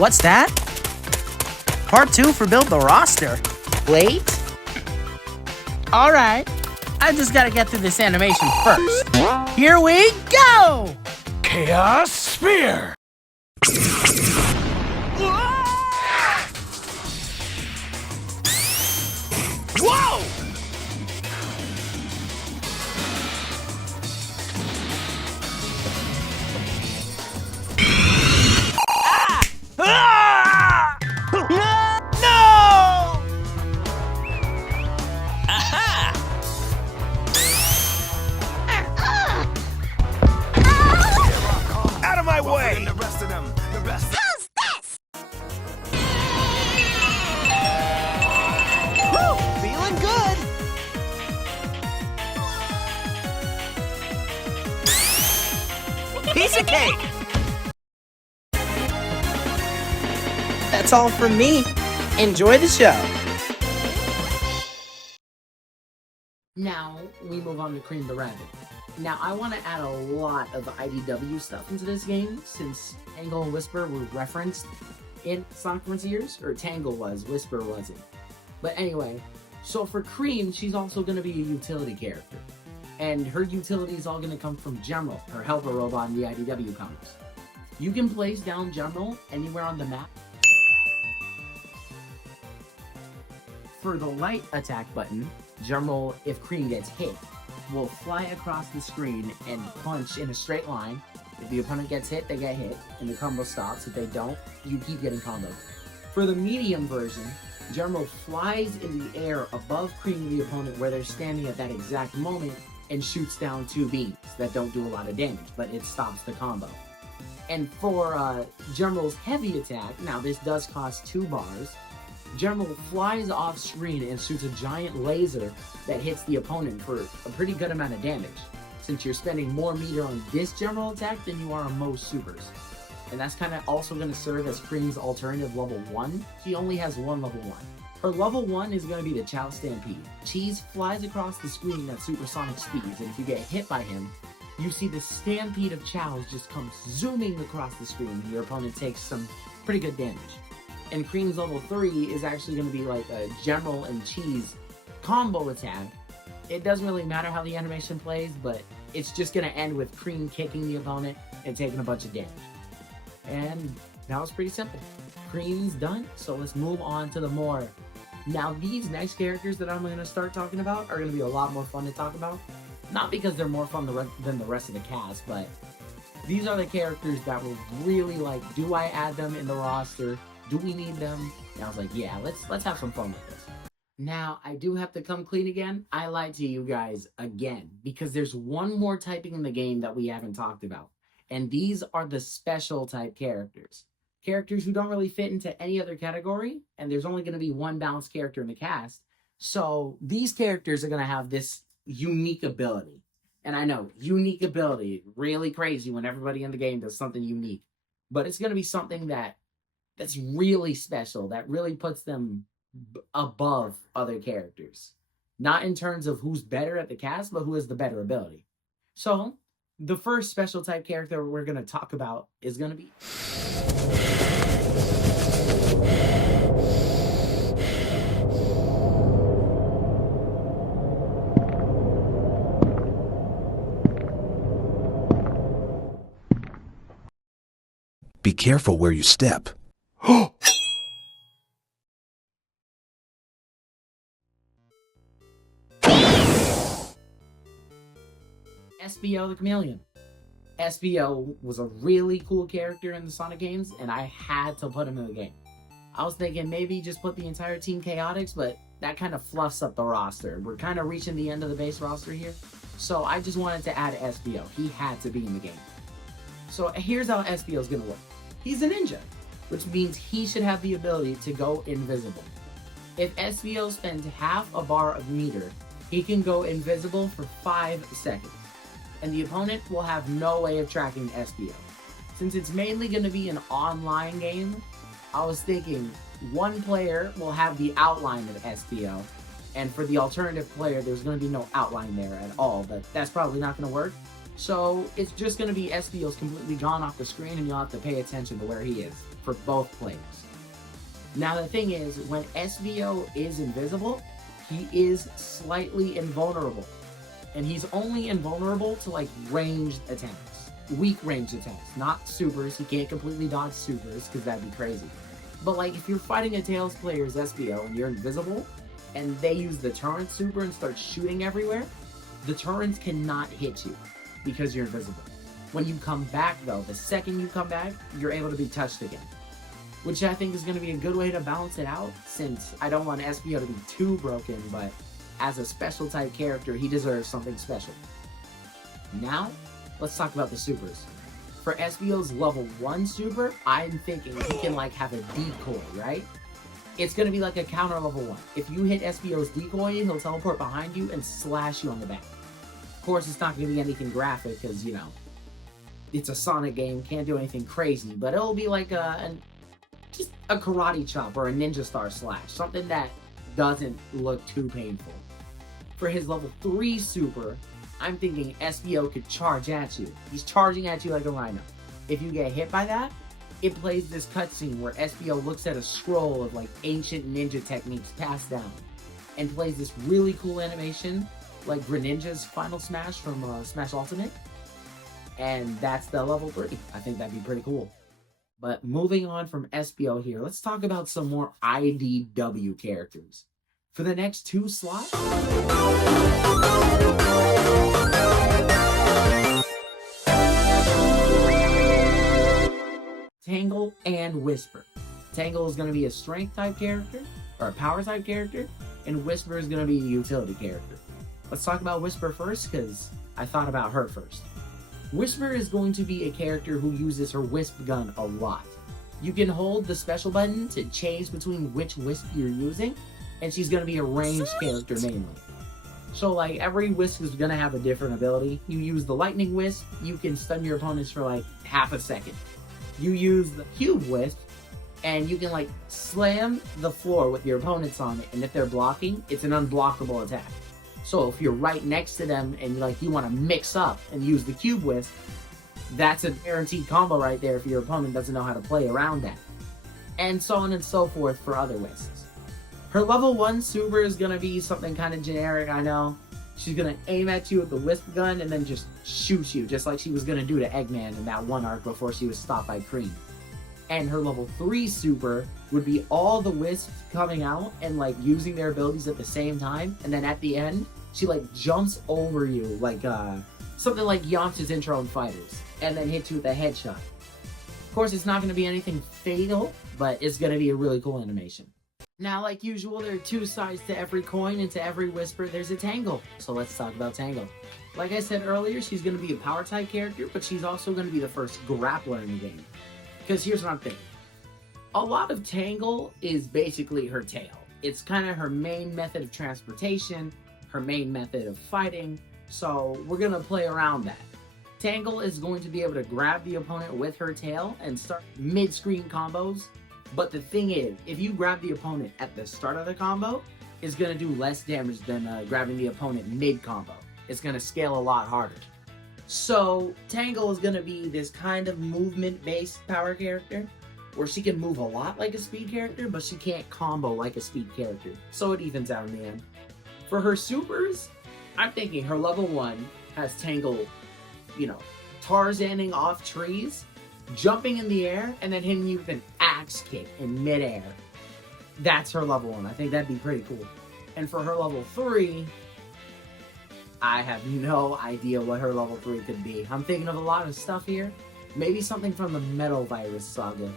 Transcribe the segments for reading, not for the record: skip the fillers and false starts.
What's that? Part 2 for build the roster. Wait. Alright. I just gotta get through this animation first. Here we go! Chaos Sphere! Whoa! Ah! No! Aha! Out of my way! The rest of them, the best. How's this? Woo! Feeling good! Piece of cake! That's all from me. Enjoy the show. Now, we move on to Cream the Rabbit. Now, I want to add a lot of IDW stuff into this game, since Tangle and Whisper were referenced in Sonic Frontiers, or Tangle was, Whisper wasn't. But anyway, so for Cream, she's also going to be a utility character. And her utility is all going to come from General, her helper robot in the IDW comics. You can place down General anywhere on the map. For the light attack button, General, if Cream gets hit, will fly across the screen and punch in a straight line. If the opponent gets hit, they get hit, and the combo stops. If they don't, you keep getting comboed. For the medium version, General flies in the air above Cream and the opponent where they're standing at that exact moment and shoots down 2 beams that don't do a lot of damage, but it stops the combo. And for General's heavy attack, now this does cost 2 bars, General flies off screen and shoots a giant laser that hits the opponent for a pretty good amount of damage, since you're spending more meter on this General attack than you are on most supers. And that's kind of also going to serve as Cream's alternative level 1. She only has 1 level 1. Her level 1 is going to be the Chow Stampede. Cheese flies across the screen at supersonic speeds, and if you get hit by him, you see the stampede of Chows just come zooming across the screen, and your opponent takes some pretty good damage. And Cream's level 3 is actually going to be like a General and Cheese combo attack. It doesn't really matter how the animation plays, but it's just going to end with Cream kicking the opponent and taking a bunch of damage. And that was pretty simple. Cream's done, so let's move on to the more. Now, these next characters that I'm going to start talking about are going to be a lot more fun to talk about. Not because they're more fun than the rest of the cast, but these are the characters that were really like, do I add them in the roster? Do we need them? And I was like, yeah, let's have some fun with this. Now, I do have to come clean again. I lied to you guys again, because there's one more typing in the game that we haven't talked about. And these are the special type characters. Characters who don't really fit into any other category, and there's only going to be one balanced character in the cast. So these characters are going to have this unique ability. And I know, unique ability, really crazy when everybody in the game does something unique. But it's going to be something that's really special, that really puts them above other characters. Not in terms of who's better at the cast, but who has the better ability. So, the first special type character we're going to talk about is going to be... Be careful where you step. SBO the Chameleon. SBO was a really cool character in the Sonic games, and I had to put him in the game. I was thinking maybe just put the entire Team Chaotix, but that kind of fluffs up the roster. We're kind of reaching the end of the base roster here. So I just wanted to add SBO. He had to be in the game. So here's how SBO is going to work. He's a ninja, which means he should have the ability to go invisible. If SBO spends half a bar of meter, he can go invisible for 5 seconds. And the opponent will have no way of tracking SBO. Since it's mainly going to be an online game, I was thinking one player will have the outline of SBO, and for the alternative player, there's going to be no outline there at all, but that's probably not going to work. So it's just going to be SBO's completely gone off the screen, and you'll have to pay attention to where he is for both players. Now the thing is, when SBO is invisible, he is slightly invulnerable. And he's only invulnerable to like ranged attacks. Weak ranged attacks, not supers. He can't completely dodge supers because that'd be crazy. But like if you're fighting a Tails player's SBO and you're invisible, and they use the turret super and start shooting everywhere, the turrets cannot hit you because you're invisible. When you come back though, the second you come back, you're able to be touched again. Which I think is going to be a good way to balance it out, since I don't want SBO to be too broken, but as a special type character, he deserves something special. Now, let's talk about the supers. For SBO's level 1 super, I'm thinking he can like have a decoy, right? It's going to be like a counter level 1. If you hit SBO's decoy, he'll teleport behind you and slash you on the back. Of course, it's not going to be anything graphic because, you know, it's a Sonic game, can't do anything crazy, but it'll be like just a karate chop or a ninja star slash, something that doesn't look too painful. For his level 3 super, I'm thinking SBO could charge at you. He's charging at you like a rhino. If you get hit by that, it plays this cutscene where SBO looks at a scroll of like ancient ninja techniques passed down and plays this really cool animation like Greninja's Final Smash from Smash Ultimate. And that's the level 3. I think that'd be pretty cool. But moving on from SBO here, let's talk about some more IDW characters. For the next 2 slots, Tangle and Whisper. Tangle is going to be a strength type character, or a power type character, and Whisper is going to be a utility character. Let's talk about Whisper first, because I thought about her first. Whisper is going to be a character who uses her Wisp gun a lot. You can hold the special button to change between which Wisp you're using, and she's going to be a ranged character mainly. So like every Wisp is going to have a different ability. You use the Lightning Wisp, you can stun your opponents for like half a second. You use the Cube Wisp, and you can like slam the floor with your opponents on it, and if they're blocking, it's an unblockable attack. So if you're right next to them and like you want to mix up and use the Cube Wisp, that's a guaranteed combo right there if your opponent doesn't know how to play around that. And so on and so forth for other Wisps. Her level 1 super is going to be something kind of generic, I know. She's going to aim at you with the Wisp gun and then just shoot you, just like she was going to do to Eggman in that one arc before she was stopped by Cream. And her level 3 super would be all the Wisps coming out and like using their abilities at the same time, and then at the end, she like jumps over you like something like Yamcha's intro in Fighters, and then hits you with a headshot. Of course, it's not going to be anything fatal, but it's going to be a really cool animation. Now, like usual, there are 2 sides to every coin, and to every Whisper, there's a Tangle. So let's talk about Tangle. Like I said earlier, she's going to be a power type character, but she's also going to be the first grappler in the game. Because here's what I'm thinking. A lot of Tangle is basically her tail. It's kind of her main method of transportation, her main method of fighting, so we're going to play around that. Tangle is going to be able to grab the opponent with her tail and start mid-screen combos, but the thing is, if you grab the opponent at the start of the combo, it's going to do less damage than grabbing the opponent mid-combo. It's going to scale a lot harder. So, Tangle is going to be this kind of movement-based power character, where she can move a lot like a speed character, but she can't combo like a speed character. So it evens out in the end. For her supers, I'm thinking her level 1 has Tangle, you know, Tarzaning off trees, jumping in the air, and then hitting you with an axe kick in midair. That's her level 1. I think that'd be pretty cool. And for her level 3, I have no idea what her level 3 could be. I'm thinking of a lot of stuff here. Maybe something from the Metal Virus saga.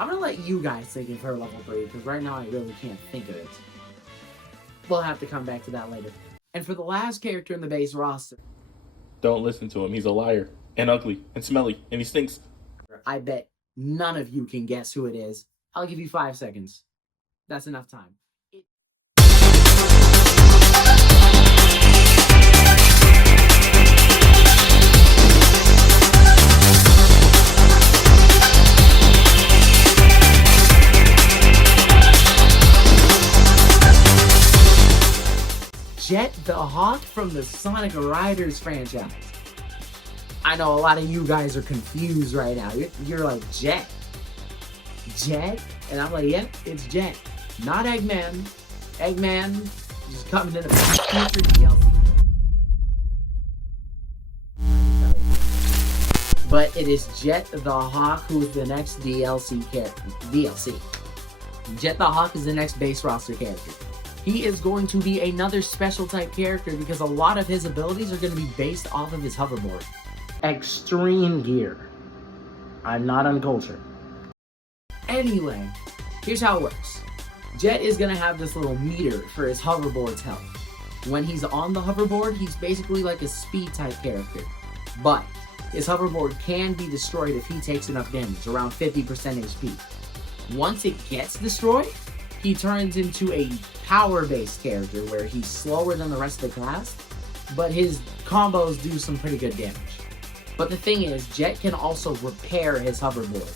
I'm gonna let you guys think of her level 3, because right now I really can't think of it. We'll have to come back to that later. And for the last character in the base roster, don't listen to him. He's a liar, and ugly, and smelly, and he stinks. I bet none of you can guess who it is. I'll give you 5 seconds. That's enough time. Jet the Hawk from the Sonic Riders franchise. I know a lot of you guys are confused right now. You're like, Jet? Jet? And I'm like, yep, it's Jet. Not Eggman. Eggman is coming in a future DLC. But it is Jet the Hawk who is the next DLC character. DLC. Jet the Hawk is the next base roster character. He is going to be another special type character because a lot of his abilities are going to be based off of his hoverboard. Extreme gear. I'm not uncultured. Anyway, here's how it works. Jet is going to have this little meter for his hoverboard's health. When he's on the hoverboard, he's basically like a speed type character. But his hoverboard can be destroyed if he takes enough damage, around 50% HP. Once it gets destroyed, he turns into a power-based character where he's slower than the rest of the class, but his combos do some pretty good damage. But the thing is, Jet can also repair his hoverboard.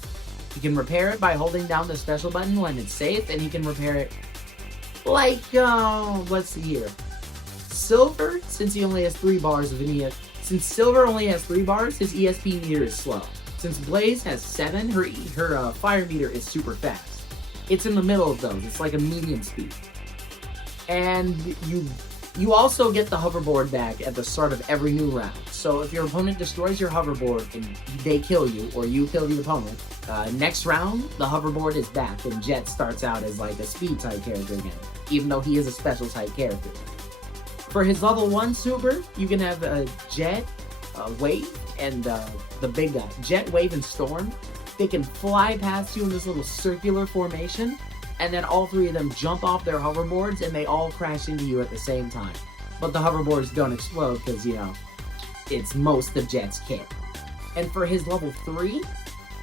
He can repair it by holding down the special button when it's safe, and he can repair it like, let's see here. Silver, since he only has 3 bars of an ESP, since Silver only has 3 bars, his ESP meter is slow. Since Blaze has 7, her fire meter is super fast. It's in the middle of those. It's like a medium speed. And you also get the hoverboard back at the start of every new round. So if your opponent destroys your hoverboard and they kill you, or you kill the opponent, next round, the hoverboard is back and Jet starts out as like a speed type character again, even though he is a special type character. For his level 1 super, you can have Jet, Wave, and the big guy. Jet, Wave, and Storm. They can fly past you in this little circular formation, and then all 3 of them jump off their hoverboards and they all crash into you at the same time. But the hoverboards don't explode because, you know, it's most of Jet's kit. And for his level 3,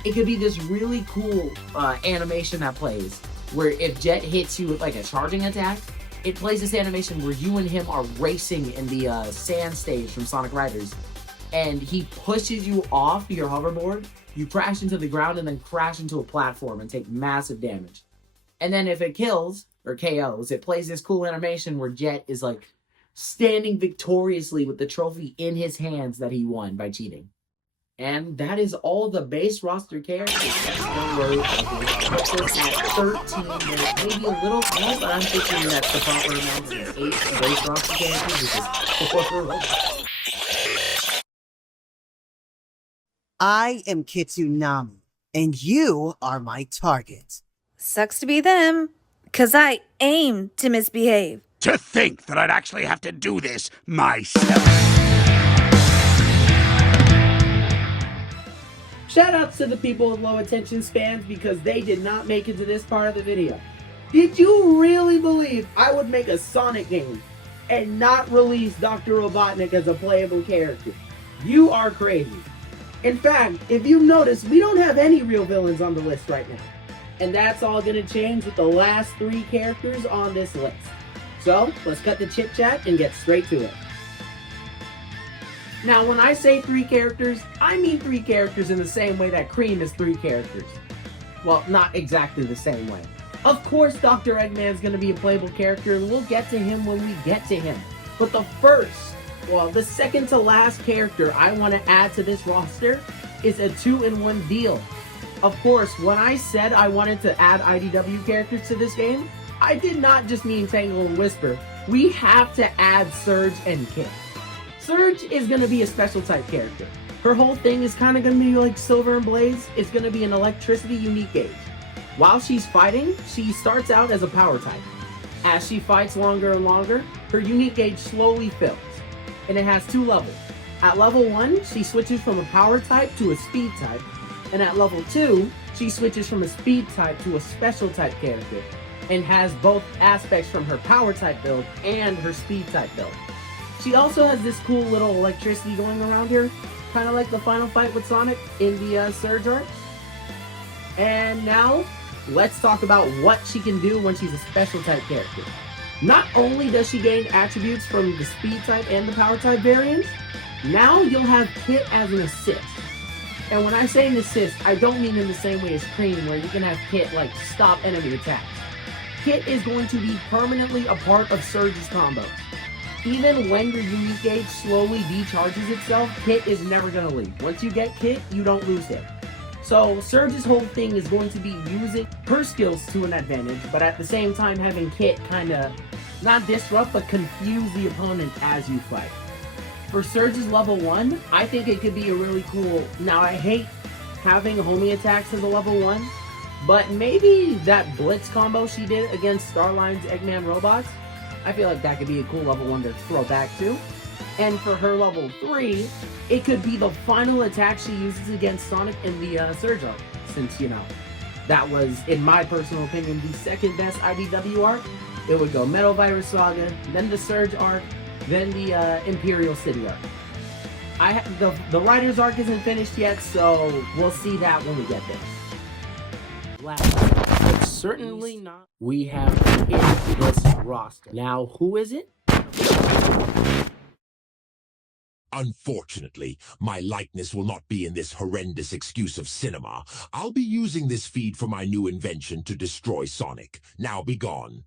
it could be this really cool animation that plays, where if Jet hits you with like a charging attack, it plays this animation where you and him are racing in the sand stage from Sonic Riders, and he pushes you off your hoverboard, you crash into the ground, and then crash into a platform and take massive damage. And then if it kills, or KOs, it plays this cool animation where Jet is like standing victoriously with the trophy in his hands that he won by cheating. And that is all the base roster characters. Don't worry, at 13 minutes, maybe a little more, but I'm thinking that the proper amount is 8 base roster characters, which is 4. I am Kitsunami, and you are my target. Sucks to be them, 'cause I aim to misbehave. To think that I'd actually have to do this myself. Shoutouts to the people with low attention spans because they did not make it to this part of the video. Did you really believe I would make a Sonic game and not release Dr. Robotnik as a playable character? You are crazy. In fact, if you've noticed, we don't have any real villains on the list right now. And that's all going to change with the last 3 characters on this list. So, let's cut the chit chat and get straight to it. Now, when I say 3 characters, I mean 3 characters in the same way that Cream is 3 characters. Well, not exactly the same way. Of course, Dr. Eggman's going to be a playable character, and we'll get to him when we get to him. But the second to last character I want to add to this roster is a 2-in-1 deal. Of course, when I said I wanted to add IDW characters to this game, I did not just mean Tangle and Whisper. We have to add Surge and Kit. Surge is going to be a special type character. Her whole thing is kind of going to be like Silver and Blaze. It's going to be an electricity unique gauge. While she's fighting, she starts out as a power type. As she fights longer and longer, her unique gauge slowly fills. And it has 2 levels. At level 1, she switches from a power type to a speed type. And at level 2, she switches from a speed type to a special type character. And has both aspects from her power type build and her speed type build. She also has this cool little electricity going around here, kind of like the final fight with Sonic in the Surge arc. And now, let's talk about what she can do when she's a special type character. Not only does she gain attributes from the speed type and the power type variants, now you'll have Kit as an assist. And when I say an assist, I don't mean in the same way as Cream, where you can have Kit like stop enemy attacks. Kit is going to be permanently a part of Surge's combos. Even when your unique gauge slowly decharges itself, Kit is never going to leave. Once you get Kit, you don't lose hit. So Surge's whole thing is going to be using her skills to an advantage, but at the same time having Kit kind of not disrupt, but confuse the opponent as you fight. For Surge's level 1, I think it could be a really cool... Now, I hate having homie attacks as a level 1, but maybe that Blitz combo she did against Starline's Eggman robots, I feel like that could be a cool level 1 to throw back to. And for her level 3, it could be the final attack she uses against Sonic in the Surge arc, since, you know, that was, in my personal opinion, the second best IDW arc. It would go Metal Virus Saga, then the Surge arc, then the Imperial City arc. The Riders arc isn't finished yet, so we'll see that when we get there. Last, but certainly not, we have in this roster. Now, who is it? Unfortunately, my likeness will not be in this horrendous excuse of cinema. I'll be using this feed for my new invention to destroy Sonic. Now be gone.